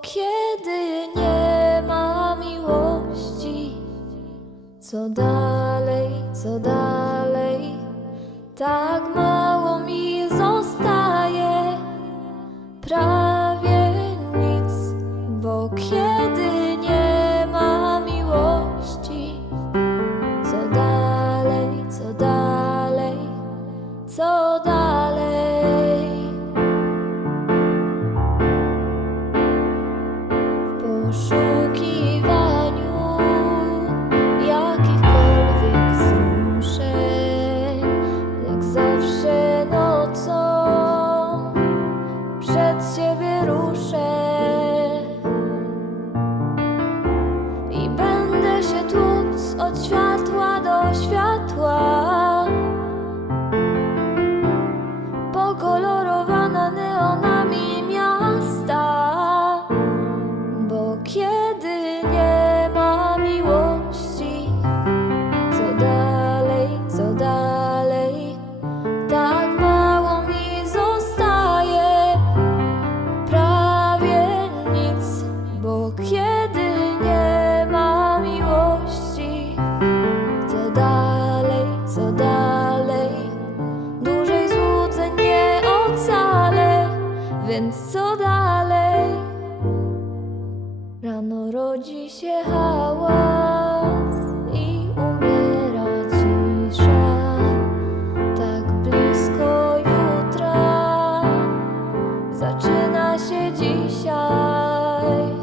kiedy nie ma miłości, co dalej, co dalej, tak mało mi zostaje. 说。Rodzi się hałas i umiera cisza. Tak blisko jutra Zaczyna się dzisiaj.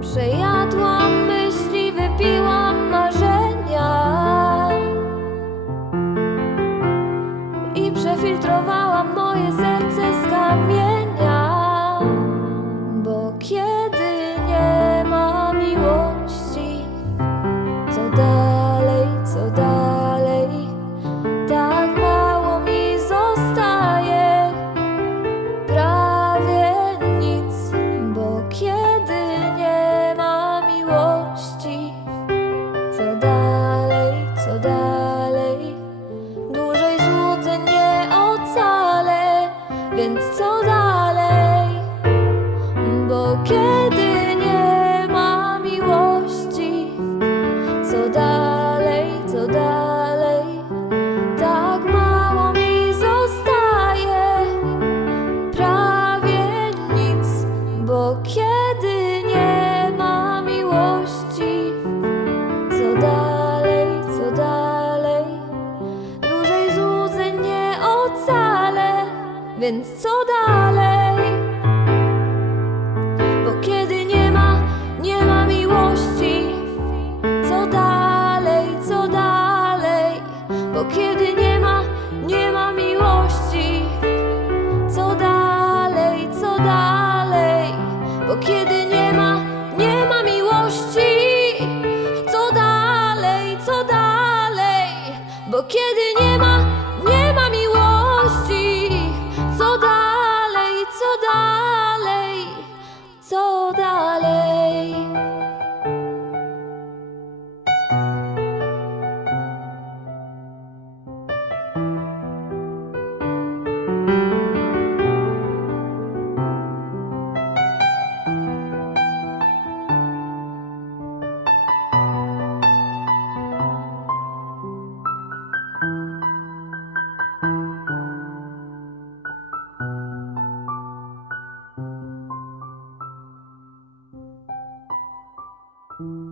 Przejadłam myśli, wypiłam marzenia I przefiltrowałam moje serce z kamienia co dalej, bo kiedy nie ma miłości, co dalej, co dalej, tak mało mi zostaje, prawie nic, bo kiedy Więc co dalej? you.